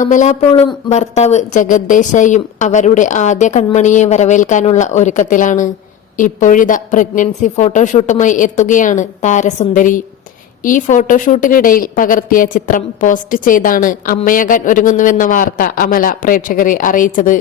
അമലാപോളും ഭർത്താവ് ജഗത് ദേശായിയും അവരുടെ ആദ്യ കൺമണിയെ വരവേൽക്കാനുള്ള ഒരുക്കത്തിലാണ്. ഇപ്പോഴിതാ പ്രഗ്നൻസി ഫോട്ടോഷൂട്ടുമായി എത്തുകയാണ് താരസുന്ദരി. ഈ ഫോട്ടോഷൂട്ടിനിടയിൽ പകർത്തിയ ചിത്രം പോസ്റ്റ് ചെയ്താണ് അമ്മയാകാൻ ഒരുങ്ങുന്നുവെന്ന വാർത്ത അമല പ്രേക്ഷകരെ അറിയിച്ചത്.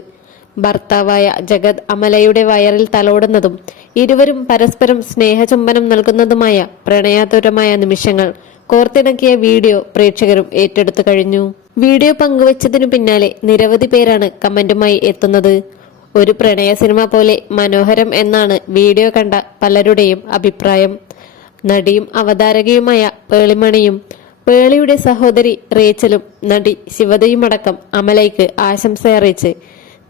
ഭർത്താവായ ജഗത് അമലയുടെ വയറിൽ തലോടുന്നതും ഇരുവരും പരസ്പരം സ്നേഹചുംബനം നൽകുന്നതുമായ പ്രണയാതുരമായ നിമിഷങ്ങൾ കോർത്തിണക്കിയ വീഡിയോ പ്രേക്ഷകരും ഏറ്റെടുത്തു കഴിഞ്ഞു. വീഡിയോ പങ്കുവച്ചതിനു പിന്നാലെ നിരവധി പേരാണ് കമന്റുമായി എത്തുന്നത്. ഒരു പ്രണയ സിനിമ പോലെ മനോഹരം എന്നാണ് വീഡിയോ കണ്ട പലരുടെയും അഭിപ്രായം. നടിയും അവതാരകയുമായ പേളിമണിയും പേളിയുടെ സഹോദരി റേച്ചലും നടി ശിവതയുമടക്കം അമലയ്ക്ക് ആശംസ അറിയിച്ച്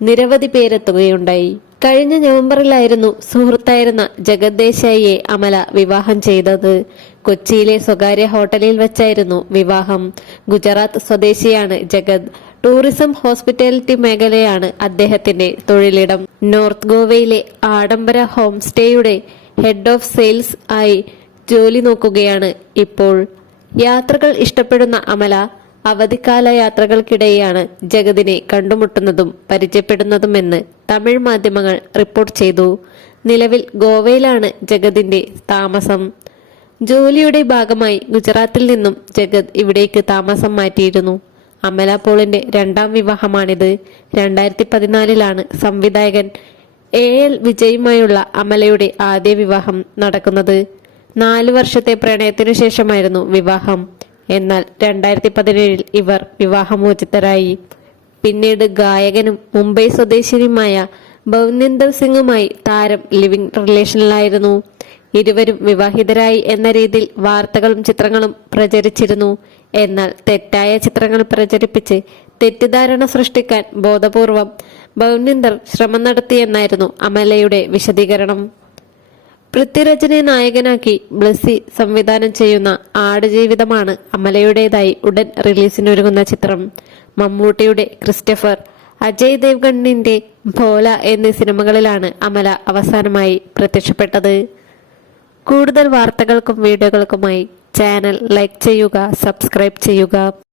നിരവധി പേരെത്തുകയുണ്ടായി. കഴിഞ്ഞ നവംബറിലായിരുന്നു സുഹൃത്തായിരുന്ന ജഗദ്ദേശായിയെ അമല വിവാഹം ചെയ്തത്. കൊച്ചിയിലെ സ്വകാര്യ ഹോട്ടലിൽ വെച്ചായിരുന്നു വിവാഹം. ഗുജറാത്ത് സ്വദേശിയാണ് ജഗത് ടൂറിസം ഹോസ്പിറ്റാലിറ്റി മേഖലയാണ് അദ്ദേഹത്തിന്റെ തൊഴിലിടം. നോർത്ത് ഗോവയിലെ ആഡംബര ഹോം സ്റ്റേയുടെ ഹെഡ് ഓഫ് സെയിൽസ് ആയി ജോലി നോക്കുകയാണ് ഇപ്പോൾ. യാത്രകൾ ഇഷ്ടപ്പെടുന്ന അമല അവധിക്കാല യാത്രകൾക്കിടെയാണ് ജഗതിനെ കണ്ടുമുട്ടുന്നതും പരിചയപ്പെടുന്നതുമെന്ന് തമിഴ് മാധ്യമങ്ങൾ റിപ്പോർട്ട് ചെയ്തു. നിലവിൽ ഗോവയിലാണ് ജഗതിന്റെ താമസം. ജോലിയുടെ ഭാഗമായി ഗുജറാത്തിൽ നിന്നും ജഗത് ഇവിടേക്ക് താമസം മാറ്റിയിരുന്നു. അമല പോളിന്റെ രണ്ടാം വിവാഹമാണിത്. രണ്ടായിരത്തി പതിനാലിലാണ് സംവിധായകൻ എ എൽ വിജയുമായുള്ള അമലയുടെ ആദ്യ വിവാഹം നടക്കുന്നത്. നാലു വർഷത്തെ പ്രണയത്തിനു ശേഷമായിരുന്നു വിവാഹം. എന്നാൽ രണ്ടായിരത്തി പതിനേഴിൽ ഇവർ വിവാഹമോചിതരായി. പിന്നീട് ഗായകനും മുംബൈ സ്വദേശിനിയുമായ ഭവ്നിന്ദർ സിംഗുമായി താരം ലിവിംഗ് റിലേഷനിലായിരുന്നു. ഇരുവരും വിവാഹിതരായി എന്ന രീതിയിൽ വാർത്തകളും ചിത്രങ്ങളും പ്രചരിച്ചിരുന്നു. എന്നാൽ തെറ്റായ ചിത്രങ്ങൾ പ്രചരിപ്പിച്ച് തെറ്റിദ്ധാരണ സൃഷ്ടിക്കാൻ ബോധപൂർവം ഭവ്നിന്ദർ ശ്രമം നടത്തിയെന്നായിരുന്നു അമലയുടെ വിശദീകരണം. പൃഥ്വിരാജിനെ നായകനാക്കി ബ്ലസ്സി സംവിധാനം ചെയ്യുന്ന ആടുജീവിതമാണ് അമലയുടേതായി ഉടൻ റിലീസിനൊരുങ്ങുന്ന ചിത്രം. മമ്മൂട്ടിയുടെ ക്രിസ്റ്റഫർ അജയ് ദേവ്ഗണ്ണിന്റെ ഭോല എന്നീ സിനിമകളിലാണ് അമല അവസാനമായി പ്രത്യക്ഷപ്പെട്ടത്. കൂടുതൽ വാർത്തകൾക്കും വീഡിയോകൾക്കുമായി ചാനൽ ലൈക്ക് ചെയ്യുക സബ്സ്ക്രൈബ് ചെയ്യുക.